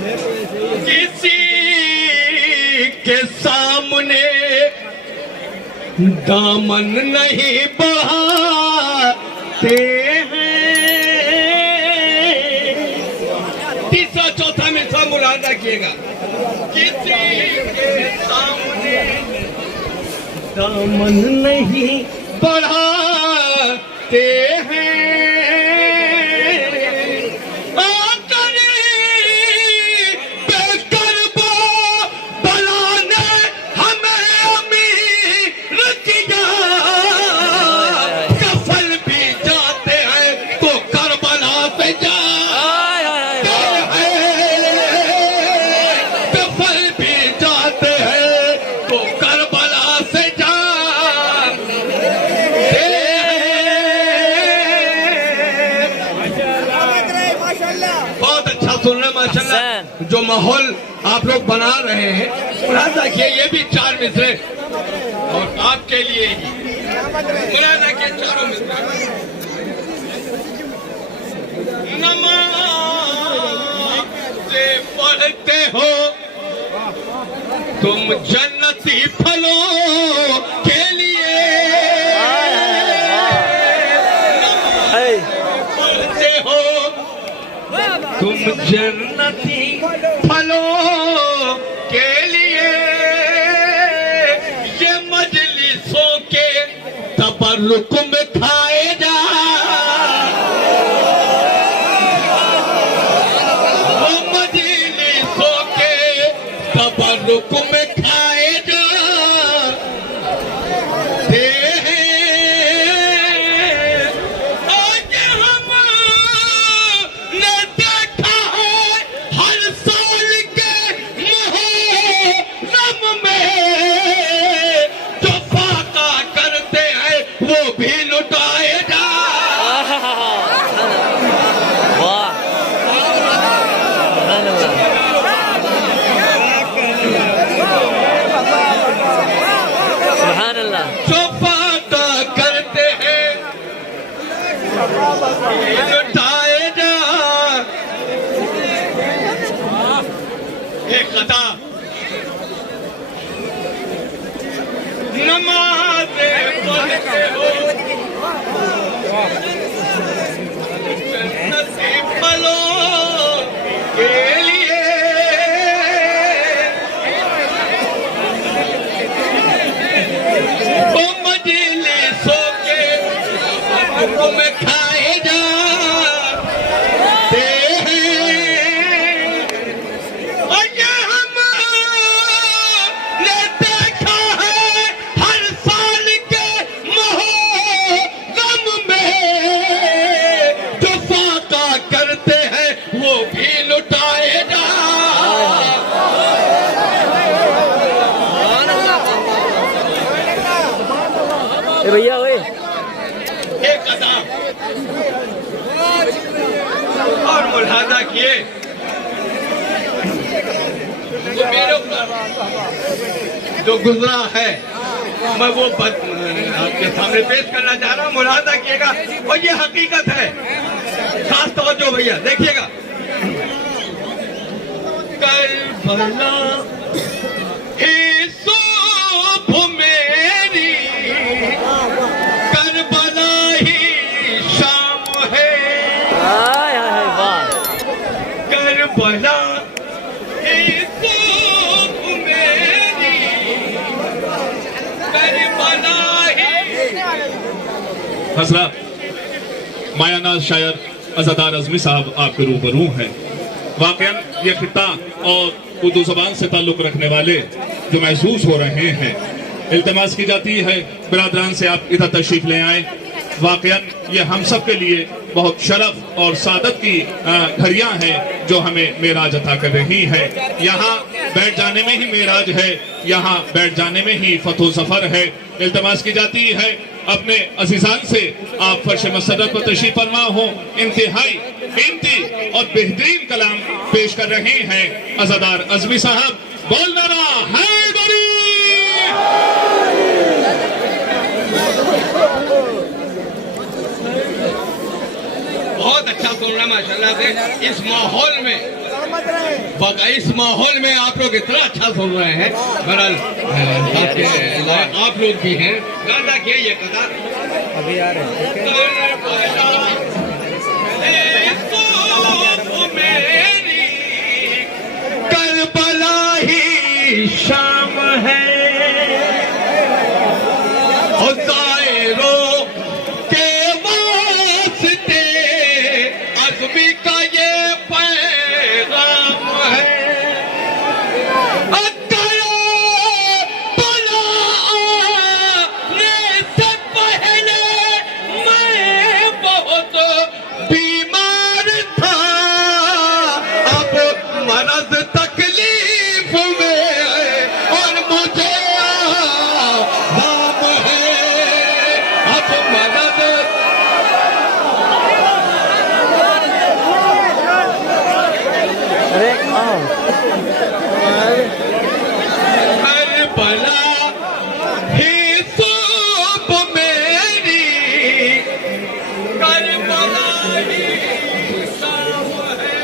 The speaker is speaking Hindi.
किसी के सामने दामन नहीं बढ़ाते हैं। तीसरा चौथा मिसरा मुलाहाजा किएगा। किसी के सामने दामन नहीं बढ़ाते हैं। जो माहौल आप लोग बना रहे हैं, मुलाहाजा किए। ये भी 4 मिसरे और आपके लिए ही मुलाहाजा किए चारों मिसरे। नमाज़ पढ़ते हो तुम जन्नती फलों के लिए, पढ़ते हो तुम जन्नती फलों के लिए। ये मजलिसों के तबर्रुक में खाए जा, वो मजलिसों के तबर्रुक में खाए जा। नमाज़ पढ़ते हो जन्नती फलों के लिए। वो मजलिसों के तबर्रुक में खाए जाते हैं। और ये हमने देखा है हर साल के मुहर्रम में, जो फाका करते हैं वो भी लुटाए जा। भैया ओए एक कदम और मुलाहाजा किए तो मेरे ऊपर जो गुजरा है मैं वो आपके सामने पेश करना चाह रहा हूँ। मुलाहाजा किएगा और ये हकीकत है। खास तवज्जो भैया देखिएगा। करबला ही सुबह मेरी, करबला ही शाम है। करबला ही सुबह मेरी, करबला ही। हजरत मायानाज शायर अज़ादार अज़मी साहब आपके रूबरू हैं। वाकई ये खिता और उर्दू ज़बान से ताल्लुक़ रखने वाले जो महसूस हो रहे हैं, इल्तिमास की जाती है बिरादरान से आप इधर तशरीफ़ ले आए। वाकई ये हम सब के लिए बहुत शरफ और सादत की घड़ियां हैं जो हमें मेराज अता कर रही है। यहाँ बैठ जाने में ही मेराज है, यहाँ बैठ जाने में ही फतह सफर है। इल्तिमास की जाती है अपने अजीजान से आप फर्श मसरत पर तशरीफ फरमा हो। इंतहाई कीमती और बेहतरीन कलाम पेश कर रहे हैं अज़ादार अज़मी साहब। बोलना हैदरी। बहुत अच्छा बोलना माशाल्लाह से। इस माहौल में इस माहौल में आप लोग इतना अच्छा सुन रहे हैं। बहरहाल आप लोग भी हैं, गाना क्या ये कदा अभी आ रहे हैं। करबला ही शाम है, दायरों के वास्ते अज़मी का ये पैगाम है। करबला से पहले मैं बहुत बीमार था, अब मरज़ तकलीफ में है और मुझे आराम है। अब मरज़ अरे आओ। करबला ही सुबह मेरी, करबला ही शाम है।